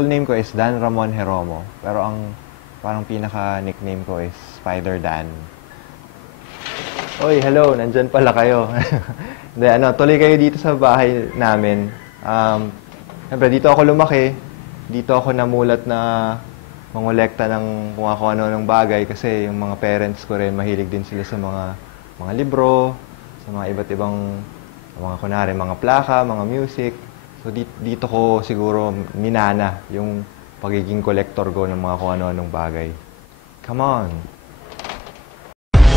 full name ko is Dan Ramon Jeromo, pero ang parang pinaka-nickname ko is Spider Dan. Oy, hello, nandyan pala kayo. Hindi, tuloy kayo dito sa bahay namin. Siyempre, dito ako lumaki. Dito ako namulat na mangolekta ng kung ano ng bagay kasi yung mga parents ko rin, mahilig din sila sa mga libro, sa mga iba't ibang kunwari, mga plaka, mga music. So, dito ko siguro minana yung pagiging collector ko ng mga kung ano-anong bagay. Come on!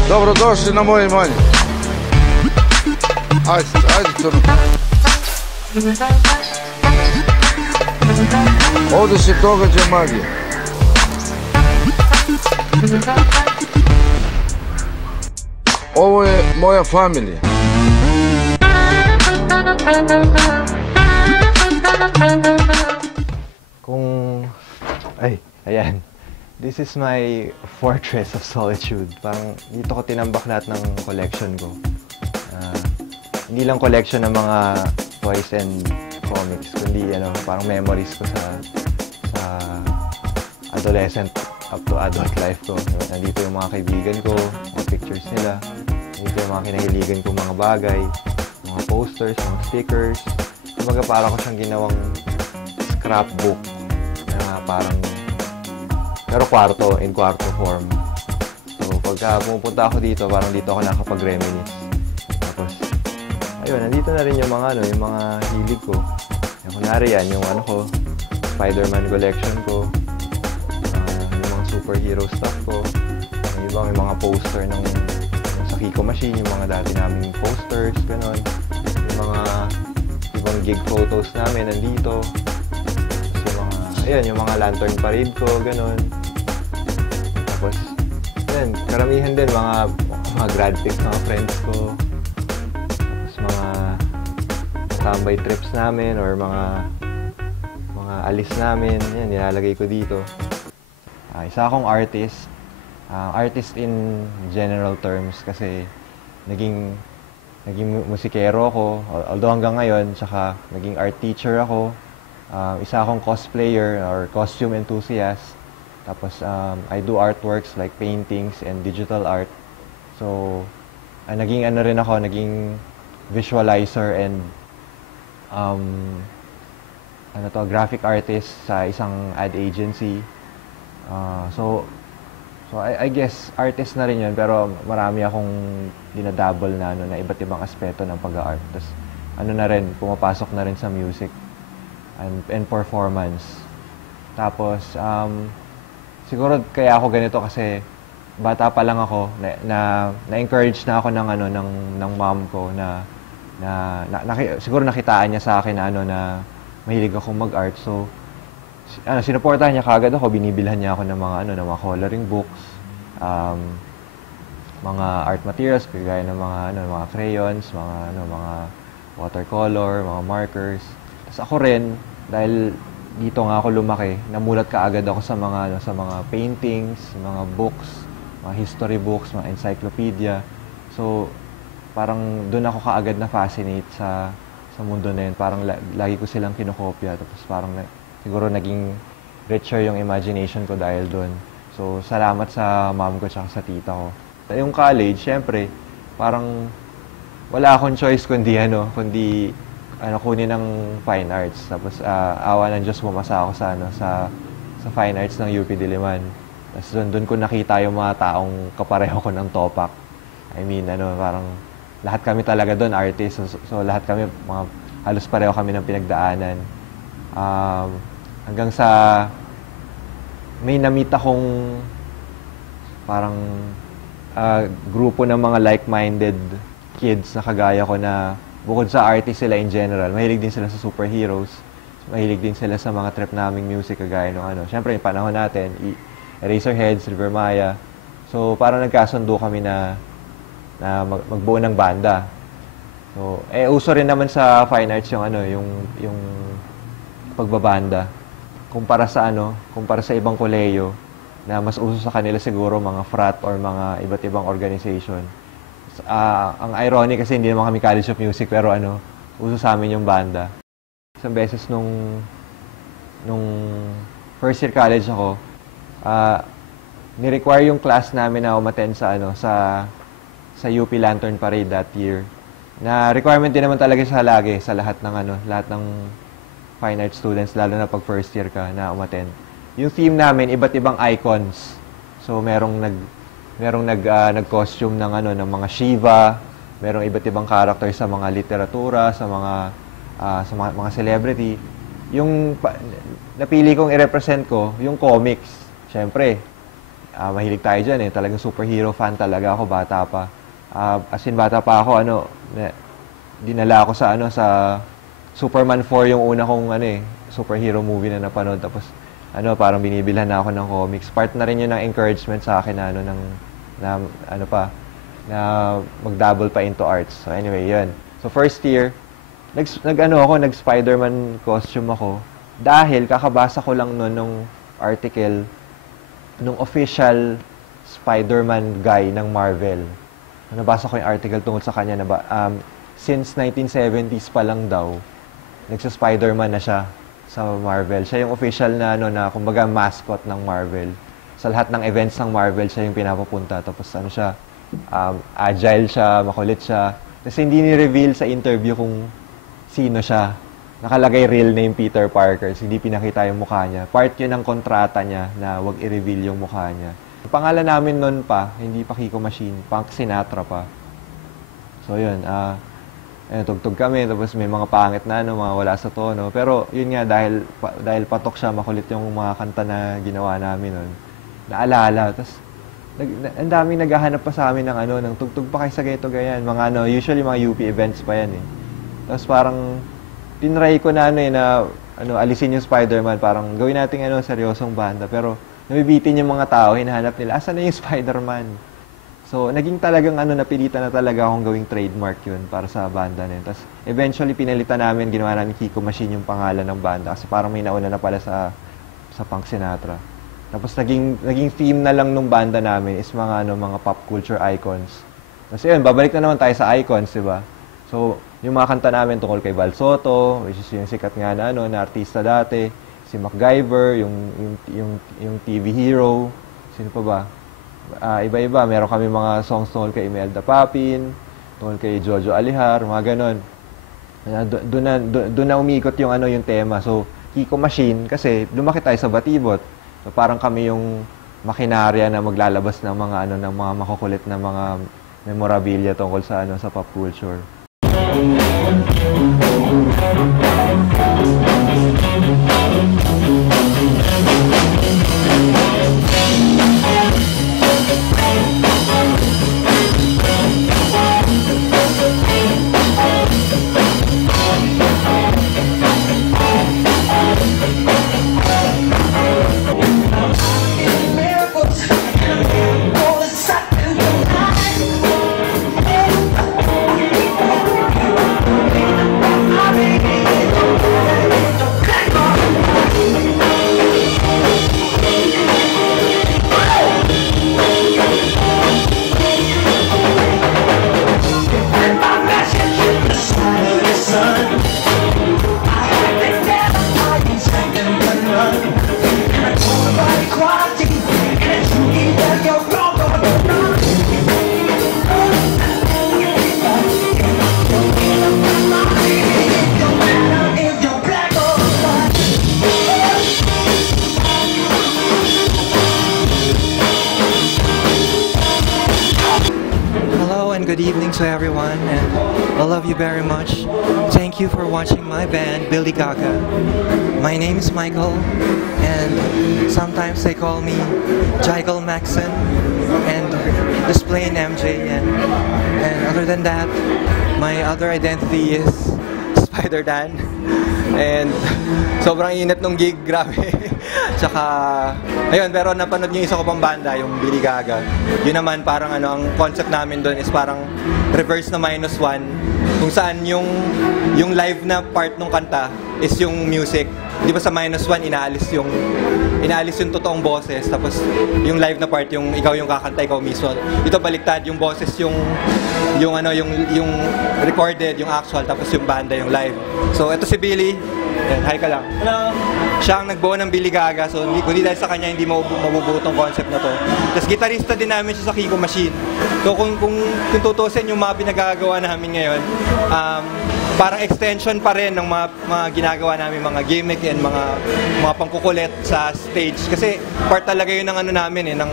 Dobrodošli na moje imanje. Ajde, crno. Ovdje se događa magija. Ovo je moja familija. Ayan. This is my fortress of solitude. Parang dito ko tinambak lahat ng collection ko. Hindi lang collection ng mga toys and comics, kundi parang memories ko sa adolescent up to adult life ko. Nandito yung mga kaibigan ko, mga pictures nila. Nandito yung mga kinahiligan ko mga bagay, mga posters, mga stickers. Kumbaga parang ko siyang ginawang scrapbook na parang pero in kwarto form. So, pagka pumupunta ako dito, parang dito ako nakapag-reminisce. Tapos, ayun, nandito na rin yung mga hilig ko. Yung kunwari yan, yung Spider-Man collection ko. Yung mga superhero stuff ko. Yung ibang yung mga poster ng sa Kiko Machine, yung mga dati naming posters, gano'n. Yung mga ibang gig photos namin nandito. Tapos yung mga lantern parade ko, gano'n. Tapos, karamihan din mga grad pics, mga friends ko. Tapos mga tambay trips namin or mga alis namin. Yan, nilalagay ko dito. Isa akong artist. Artist in general terms kasi naging musikero ako. Although hanggang ngayon, tsaka naging art teacher ako. Isa akong cosplayer or costume enthusiast. Tapos, I do artworks like paintings and digital art. So, naging naging visualizer and graphic artist sa isang ad agency. So I guess artist na rin yun, pero marami akong dinadouble na iba't ibang aspeto ng pag-art. Tapos, na rin, pumapasok na rin sa music and performance. Tapos, siguro kaya ako ganito kasi bata pa lang ako na-encourage na ako ng mom ko siguro nakitaan niya sa akin na mahilig akong mag-art. So sinuportahan niya kaagad ako, binibilhan niya ako ng mga coloring books, mga art materials kagaya ng mga crayons, mga watercolor, mga markers. Tapos ako rin dahil dito nga ako lumaki, namulat kaagad ako sa mga paintings, mga books, mga history books, mga encyclopedia. So, parang doon ako kaagad na fascinate sa mundo na yun. Parang lagi ko silang kinokopya. Tapos parang siguro naging richer yung imagination ko dahil doon. So, salamat sa mom ko tsaka sa tita ko. Yung college, syempre, parang wala akong choice kundi kunin ng fine arts. Tapos awa ng Diyos, bumasa ako sa fine arts ng UP Diliman. Tapos doon ko nakita yung mga taong kapareho ko ng topak. I mean, parang lahat kami talaga doon artists. So lahat kami, halos pareho kami ng pinagdaanan. Hanggang sa may namita akong parang grupo ng mga like-minded kids na kagaya ko na bukod sa artist sila in general, mahilig din sila sa superheroes. Mahilig din sila sa mga trip naming music kagaya ng Siyempre, yung panahon natin, Eraserheads, River Maya. So, parang nagkasundo kami na magbuo ng banda. So, uso rin naman sa fine arts yung pagbabanda. Kumpara sa ibang kolehiyo na mas uso sa kanila siguro mga frat or mga iba't ibang organization. Ang ironic kasi hindi naman kami College of Music pero uso sa amin yung banda. Isang beses nung nung first year college ako, ni-require yung class namin na umattend sa sa UP Lantern Parade that year. Na requirement din naman talaga siya lagi sa lahat ng fine art students, lalo na pag first year ka na umattend. Yung theme namin, iba't ibang icons. So merong nag-costume ng mga Shiva, merong iba't ibang character sa mga literatura, sa mga celebrity. Yung napili kong i-represent ko, yung comics. Siyempre, mahilig tayo dyan eh. Talagang superhero fan talaga ako, bata pa. As in, bata pa ako, dinala ako sa Superman 4 yung una kong superhero movie na napanood. Tapos, parang binibilhan na ako ng comics. Part na rin yun ng encouragement sa akin na mag-double pa into arts. So, anyway, yun. So, first year, nag-Spider-Man costume ako dahil kakabasa ko lang nung article nung official Spider-Man guy ng Marvel. Nabasa ko yung article tungkol sa kanya na since 1970s pa lang daw, nagsa-Spider-Man na siya sa Marvel. Siya yung official na kumbaga mascot ng Marvel. Sa lahat ng events ng Marvel, siya yung pinapapunta. Tapos siya, agile siya, makulit siya. Kasi hindi ni-reveal sa interview kung sino siya. Nakalagay real name Peter Parker. So, hindi pinakita yung mukha niya. Part yun ng kontrata niya na wag i-reveal yung mukha niya. Yung pangalan namin noon pa, hindi pa Kiko Machine, Frank Sinatra pa. So yun, tugtog kami, tapos may mga pangit na mga wala sa tono. Pero yun nga, dahil patok siya, makulit yung mga kanta na ginawa namin noon. Naalala, tapos ang daming naghahanap pa sa amin ng tugtog pa kayo sa ganito ganyan. Usually mga UP events pa yan eh. Tapos parang tinry ko na alisin yung Spider-Man, parang gawin natin seryosong banda. Pero nabibitin yung mga tao, hinahanap nila, asan na yung Spider-Man? So, naging talagang napilitan na talaga akong gawing trademark yun para sa banda na yun. Tapos, eventually, pinalitan namin, ginawa namin Kiko Machine yung pangalan ng banda kasi parang may nauna na pala sa Frank Sinatra. Tapos, naging theme na lang nung banda namin is mga pop culture icons. Tapos, yun, babalik na naman tayo sa icons, di ba? So, yung mga kanta namin tungkol kay Val Soto, which is yung sikat nga na artista dati, si MacGyver, yung TV hero, sino pa ba? Iba-iba, meron kami mga songs tungkol kay Imelda Papin, tungkol kay Jojo Alihar, mga ganon. Doon na umikot yung tema. So, Kiko Machine, kasi lumaki tayo sa Batibot. So, parang kami yung makinarya na maglalabas ng mga makukulit na mga memorabilia tungkol sa pop culture. Good evening to everyone, and I love you very much. Thank you for watching my band, Billy Gaga. My name is Michael, and sometimes they call me Jigal Maxon, and just plain MJ. And other than that, my other identity is Spider Dan. And sobrang init nung gig, grabe. Tsaka, ayun, pero napanood niyo yung isa ko pang banda, yung Billy Gaga. Yun naman, parang ang concept namin doon is parang reverse na -1. Kung saan yung live na part ng kanta is yung music. Di ba sa -1, inaalis yung totoong boses. Tapos yung live na part, yung ikaw yung kakanta, ikaw mismo. Ito baliktad, yung boses yung recorded, yung actual, tapos yung banda, yung live. So, ito si Billy. Yan, hi ka lang. Hello. Siya ang nagbuo ng Billy Gaga, so kundi dahil sa kanya hindi mabubuo tong concept na to. Tapos gitarista din namin siya sa Kiko Machine. So kung tutusin yung mga pinagagawa namin ngayon, parang extension pa rin ng mga ginagawa namin, mga gimmick and mga pangkukulit sa stage. Kasi part talaga yun ng ano namin ng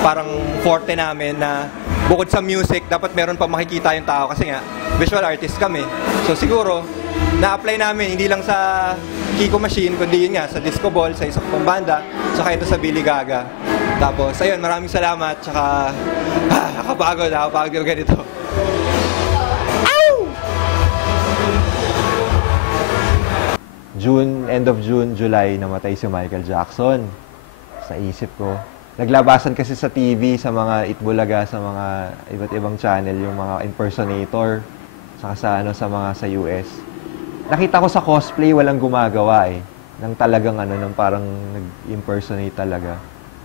parang forte namin na bukod sa music, dapat meron pa makikita yung tao kasi nga, visual artist kami. So siguro, na-apply namin, hindi lang sa Kiko Machine, kundi yun nga, sa Disco Ball, sa isang pang banda, saka ito sa Billy Gaga. Tapos, ayun, maraming salamat, tsaka, nakapagod ganito. End of June, July, namatay si Michael Jackson. Sa isip ko. Naglabasan kasi sa TV, sa mga Itbulaga, sa mga iba't ibang channel, yung mga impersonator, saka sa mga sa US. Nakita ko sa cosplay, walang gumagawa nang talagang nang parang nag-impersonate talaga.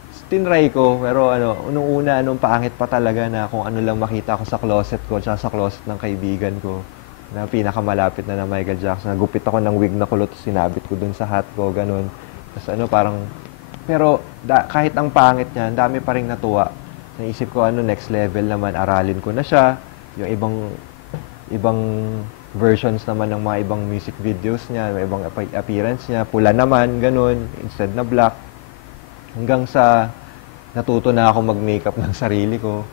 So, tinry ko, pero unang una, pangit pa talaga na kung ano lang makita ko sa closet ko, tsaka sa closet ng kaibigan ko, na pinakamalapit na Michael Jackson. Nagupit ako ng wig na kulot, sinabit ko dun sa hat ko, ganun. Tapos parang, pero kahit ang pangit niya, ang dami pa rin natuwa. Naisip ko, next level naman, aralin ko na siya. Yung ibang versions naman ng mga ibang music videos niya, may ibang appearance niya, pula naman, ganun, instead na black. Hanggang sa natuto na ako mag-makeup ng sarili ko.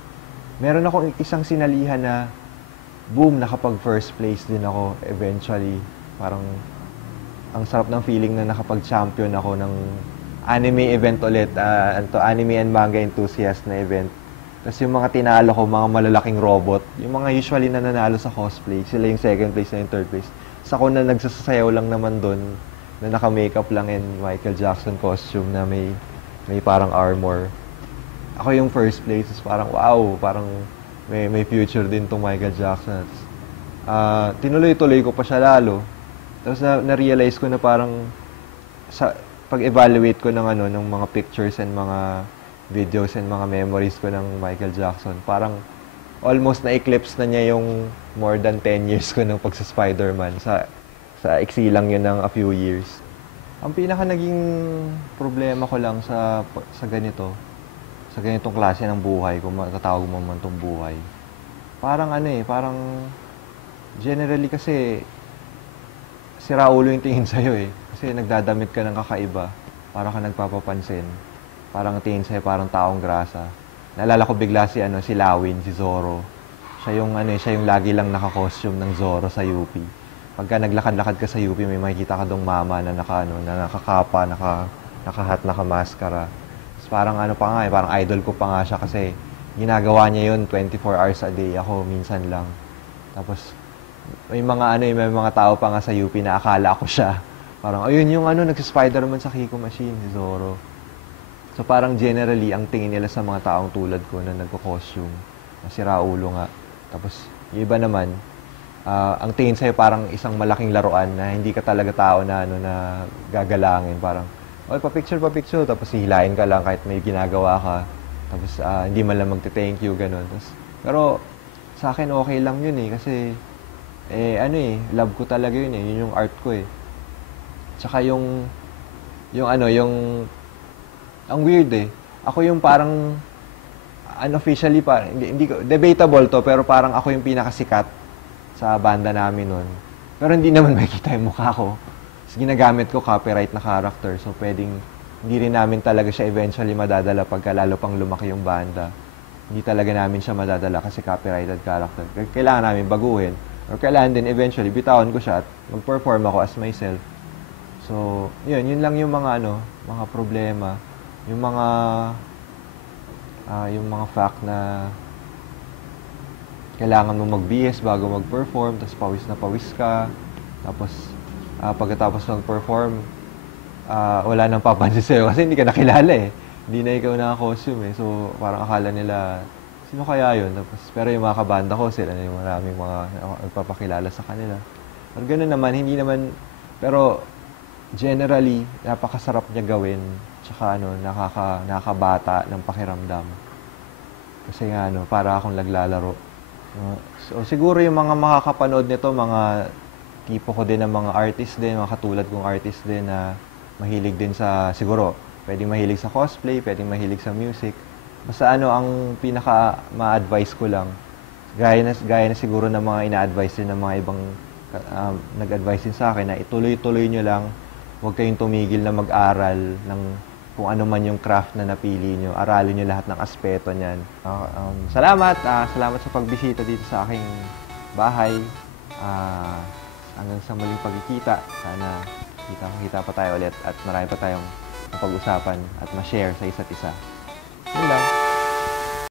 Meron akong isang sinalihan na, boom, nakapag first place din ako eventually. Parang, ang sarap ng feeling na nakapag-champion ako ng anime event ulit, anime and manga enthusiast na event. Tapos yung mga tinalo ko, mga malalaking robot, yung mga usually na nanalo sa cosplay, sila yung second place na yung third place. Sa ako na nagsasayaw lang naman doon, na naka-makeup lang in Michael Jackson costume na may parang armor. Ako yung first place, parang wow, parang may future din tong Michael Jackson. Tinuloy-tuloy ko pa siya lalo. Tapos na-realize ko na parang sa pag-evaluate ko ng ng mga pictures and mga videos and mga memories ko ng Michael Jackson, parang almost na-eclipse na niya yung more than 10 years ko ng pagsa-Spider-Man. Sa iksi lang yun ng a few years. Ang pinaka naging problema ko lang sa ganitong klase ng buhay, kung matatawag mo man itong buhay, parang parang generally kasi sira ulo yung tingin sa'yo Kasi nagdadamit ka ng kakaiba, para ka nagpapapansin. Parang tingin sa'yo parang taong grasa. Naalala ko bigla si Lawin, si Zorro. Siya yung lagi lang naka-costume ng Zorro sa UP. Pagka naglakad-lakad ka sa UP, may makikita ka dong mama na nakakapa, naka-hat, naka-maskara. Tapos parang parang idol ko pa nga siya kasi ginagawa niya yun 24 hours a day. Ako minsan lang. Tapos may mga tao pa nga sa UP na akala ako siya. Parang ayun yung nagsi-Spider-Man sa Kiko Machine, si Zorro. So parang generally, ang tingin nila sa mga taong tulad ko na nagko-costume, nasira ulo nga. Tapos yung iba naman, ang tingin sa'yo parang isang malaking laruan na hindi ka talaga tao na na gagalangin. Parang, pa-picture, tapos hihilain ka lang kahit may ginagawa ka. Tapos hindi man lang magte-thank you, ganun. Pero sa akin okay lang yun kasi love ko talaga yun yun yung art ko Tsaka ang weird Ako yung parang unofficially hindi ko debatable to, pero parang ako yung pinakasikat sa banda namin nun. Pero hindi naman makikita yung mukha ko. Tapos ginagamit ko copyright na character, so pwedeng hindi rin namin talaga siya eventually madadala pagka lalo pang lumaki yung banda. Hindi talaga namin siya madadala kasi copyrighted character. Kailangan namin baguhin, or kailangan din eventually bitawan ko siya at mag-perform ako as myself. So, yun lang yung mga mga problema. Yung mga fact na kailangan mo mag-BS bago mag-perform, tapos pawis na pawis ka. Tapos, pagkatapos mag-perform, wala nang papansin sa'yo kasi hindi ka nakilala Hindi na ikaw naka-costume So, parang akala nila, sino kaya yun? Tapos, pero yung mga kabanda ko, sila na yung maraming mga nagpapakilala sa kanila. Pero gano'n naman, hindi naman, pero generally, napakasarap niya gawin. Tsaka nakakabata ng pakiramdam. Kasi nga para akong naglalaro. So siguro yung mga makakapanood nito, mga tipo ko din ng mga artist din, mga katulad kong artist din na mahilig din sa, siguro, pwedeng mahilig sa cosplay, pwedeng mahilig sa music. Basta ano, ang pinaka ma-advise ko lang, gaya na siguro ng mga ina-advise din ng mga ibang nag-advise din sa akin na ituloy-tuloy nyo lang, huwag kayong tumigil na mag-aral ng kung ano man yung craft na napili nyo. Aralin nyo lahat ng aspeto niyan. Salamat! Salamat sa pagbisita dito sa aking bahay. Hanggang sa muling pagkikita. Sana kita pa tayo ulit at marami pa tayong mapag-usapan at ma-share sa isa't isa. Yun lang.